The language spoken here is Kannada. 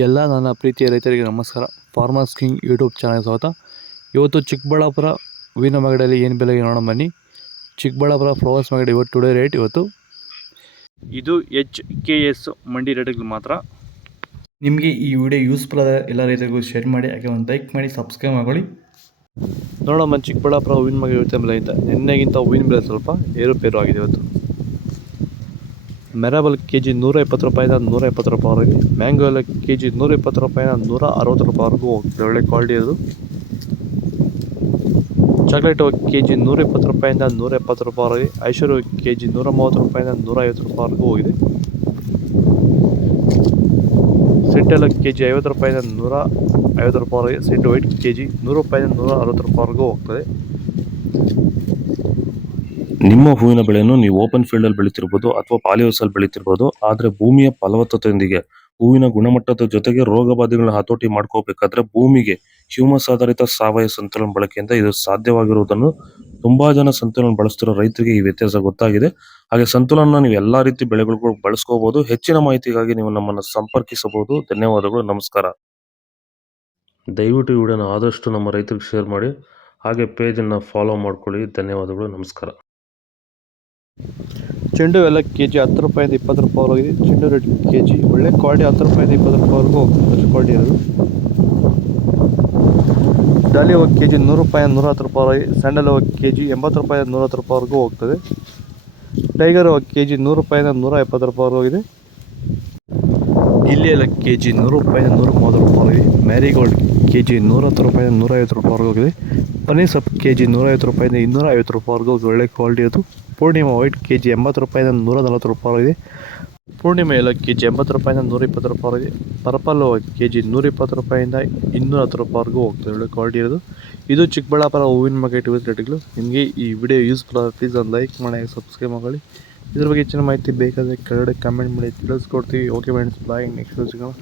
ಎಲ್ಲ ನನ್ನ ಪ್ರೀತಿಯ ರೈತರಿಗೆ ನಮಸ್ಕಾರ. ಫಾರ್ಮರ್ಸ್ ಕಿಂಗ್ ಯೂಟ್ಯೂಬ್ ಚಾನಲ್ ಸ್ವಾಗತ. ಇವತ್ತು ಚಿಕ್ಕಬಳ್ಳಾಪುರ ಹೂವಿನ ಮಾರ್ಕೆಟಲ್ಲಿ ಏನು ಬೆಲೆಗೆ ನೋಡೋಣ ಬನ್ನಿ. ಚಿಕ್ಕಬಳ್ಳಾಪುರ ಫ್ಲವರ್ಸ್ ಮಾರ್ಕೆಟ್ ಇವತ್ತು ಟುಡೇ ರೇಟ್ ಇವತ್ತು ಇದು HKS ಮಂಡಿ ರೇಟ್ಗಳು ಮಾತ್ರ. ನಿಮಗೆ ಈ ವಿಡಿಯೋ ಯೂಸ್ಫುಲ್ ಆದ ಎಲ್ಲ ರೈತರಿಗೂ ಶೇರ್ ಮಾಡಿ, ಹಾಗೆ ಒಂದು ಲೈಕ್ ಮಾಡಿ, ಸಬ್ಸ್ಕ್ರೈಬ್ ಮಾಡ್ಕೊಳ್ಳಿ. ನೋಡೋಣ ಬನ್ನಿ ಚಿಕ್ಕಬಳ್ಳಾಪುರ ಹೂವಿನ ಮಾರ್ಕೆಟ್ ಇವತ್ತು ಬೆಲೆ ಅಂತ. ನಿನ್ನೆಗಿಂತ ಹೂವಿನ ಬೆಲೆ ಸ್ವಲ್ಪ ಏರುಪೇರು ಆಗಿದೆ ಇವತ್ತು. ಮೆರಾಬಲ್ ಕೆಜಿ 120 ರೂಪಾಯಿಂದ 170 ರೂಪಾಯಿವರೆಗೆ, ಮ್ಯಾಂಗೋ ಎಲ್ಲ ಕೆಜಿ 120 ರೂಪಾಯಿಂದ 160 ರೂಪಾಯಿವರೆಗೂ ಹೋಗ್ತದೆ, ಒಳ್ಳೆ ಕ್ವಾಲಿಟಿ ಇರೋದು. ಚಾಕ್ಲೇಟು ಕೆಜಿ 120 ರೂಪಾಯಿಂದ 170 ರೂಪಾಯಿವರೆಗೆ, ಐಶ್ವರ್ಯ ಕೆಜಿ 130 ರೂಪಾಯಿಂದ 150 ರೂಪಾಯಿವರೆಗೂ ಹೋಗಿದೆ. ಸಿಂಟೆಲ್ಲ ಕೆಜಿ 50 ರೂಪಾಯಿಂದ 150 ರೂಪಾಯಿವರೆಗೆ, ಸಿಂಟ್ ವೈಟ್ ಕೆಜಿ 100 ರೂಪಾಯಿಂದ 160 ರೂಪಾಯಿವರೆಗೂ ಹೋಗ್ತದೆ. ನಿಮ್ಮ ಹೂವಿನ ಬೆಳೆಯನ್ನು ನೀವು ಓಪನ್ ಫೀಲ್ಡ್ ಅಲ್ಲಿ ಬೆಳೀತಿರ್ಬೋದು ಅಥವಾ ಪಾಲಿ ಹೌಸ್ ಅಲ್ಲಿ ಬೆಳೀತಿರ್ಬೋದು. ಆದ್ರೆ ಭೂಮಿಯ ಫಲವತ್ತತೆಯೊಂದಿಗೆ ಹೂವಿನ ಗುಣಮಟ್ಟದ ಜೊತೆಗೆ ರೋಗ ಬಾಧೆಗಳನ್ನ ಹತೋಟಿ ಮಾಡ್ಕೋಬೇಕಾದ್ರೆ ಭೂಮಿಗೆ ಹ್ಯೂಮಸ್ ಆಧಾರಿತ ಸಾವಯವ ಸಂತುಲನ ಬಳಕೆಯಿಂದ ಇದು ಸಾಧ್ಯವಾಗಿರುವುದನ್ನು ತುಂಬಾ ಜನ ಸಂತುಲನ ಬಳಸ್ತಿರೋ ರೈತರಿಗೆ ಈ ವ್ಯತ್ಯಾಸ ಗೊತ್ತಾಗಿದೆ. ಹಾಗೆ ಸಂತುಲನ ನೀವು ಎಲ್ಲಾ ರೀತಿ ಬೆಳೆಗಳಿಗೂ ಬಳಸ್ಕೋಬಹುದು. ಹೆಚ್ಚಿನ ಮಾಹಿತಿಗಾಗಿ ನೀವು ನಮ್ಮನ್ನು ಸಂಪರ್ಕಿಸಬಹುದು. ಧನ್ಯವಾದಗಳು, ನಮಸ್ಕಾರ. ದಯವಿಟ್ಟು ಈ ವಿಡಿಯೋನ ಆದಷ್ಟು ನಮ್ಮ ರೈತರಿಗೆ ಶೇರ್ ಮಾಡಿ, ಹಾಗೆ ಪೇಜ್ ಅನ್ನ ಫಾಲೋ ಮಾಡ್ಕೊಳ್ಳಿ. ಧನ್ಯವಾದಗಳು, ನಮಸ್ಕಾರ. ಚೆಂಡು ಎಲ್ಲ ಕೆಜಿ 10 ರೂಪಾಯಿಂದ 20 ರೂಪಾಯಿವರೆಗಿದೆ. ಚೆಂಡು ರೇಟ್ ಕೆಜಿ ಒಳ್ಳೆ ಕ್ವಾಲಿಟಿ 10 ರೂಪಾಯಿಂದ 20 ರೂಪಾಯಿವರೆಗೂ ಹೋಗ್ತದೆ, ಕ್ವಾಲಿಟಿ ಇರೋದು. ಡಾಲಿ ಹೋಗಿ ಕೆಜಿ 100 ರೂಪಾಯಿಂದ 110 ರೂಪಾಯಿವರೆಗೆ, ಸ್ಯಾಂಡಲ್ ಹೋಗಿ ಕೆಜಿ 80 ರೂಪಾಯಿಂದ 110 ರೂಪಾಯಿವರೆಗೂ ಹೋಗ್ತದೆ. ಟೈಗರ್ ಹೋಗಿ ಕೆಜಿ 100 ರೂಪಾಯಿಂದ 170 ರೂಪಾಯಿವರೆಗೂ ಹೋಗಿದೆ. ಇಲ್ಲಿ ಎಲ್ಲ ಕೆಜಿ 100 ರೂಪಾಯಿಂದ 130 ರೂಪಾಯಿವರೆಗೆ, ಮ್ಯಾರಿಗೋಲ್ಡ್ ಕೆಜಿ 110 ರೂಪಾಯಿಂದ 150 ರೂಪಾಯಿವರೆಗೂ ಹೋಗಿದೆ. ಪನ್ನೀರ್ ಸೊಪ್ಪು ಕೆಜಿ 150 ರೂಪಾಯಿಂದ 250 ರೂಪಾಯಿವರೆಗೂ ಒಳ್ಳೆ ಕ್ವಾಲಿಟಿ ಅದು. ಪೂರ್ಣಿಮಾ ವೈಟ್ ಕೆಜಿ 80 ರೂಪಾಯಿಂದ 140 ರೂಪಾಯಿವರೆಗಿದೆ. ಪೂರ್ಣಿಮಾ ಎಲ್ಲ ಕೆಜಿ 80 ರೂಪಾಯಿಂದ 120 ರೂಪಾಯಿವರೆಗೆ. ಪರ್ಪಲ್ ಕೆಜಿ 120 ರೂಪಾಯಿಂದ 210 ರೂಪಾಯಿವರೆಗೂ ಹೋಗ್ತದೆ, ಒಳ್ಳೆ ಕ್ವಾಲಿಟಿ ಇರೋದು. ಇದು ಚಿಕ್ಕಬಳ್ಳಾಪುರ ಹೂವಿನ ಮಾರ್ಕೆಟ್ ಇವತ್ತು ರೇಟ್ಗಳು. ನಿಮಗೆ ಈ ವಿಡಿಯೋ ಯೂಸ್ಫುಲ್ ಆದ ಪ್ಲೀಸ್ ಒಂದು ಲೈಕ್ ಮಾಡಿ, ಸಬ್ಸ್ಕ್ರೈಬ್ ಮಾಡಿ. ಇದ್ರ ಬಗ್ಗೆ ಹೆಚ್ಚಿನ ಮಾಹಿತಿ ಬೇಕಾದರೆ ಕೆಳಗಡೆ ಕಮೆಂಟ್ ಮಾಡಿ ತಿಳಿಸ್ಕೊಡ್ತೀವಿ. ಓಕೆ ಫ್ರೆಂಡ್ಸ್, ಬಾಯ್. ನೆಕ್ಸ್ಟ್ ಸಿಗೋಣ.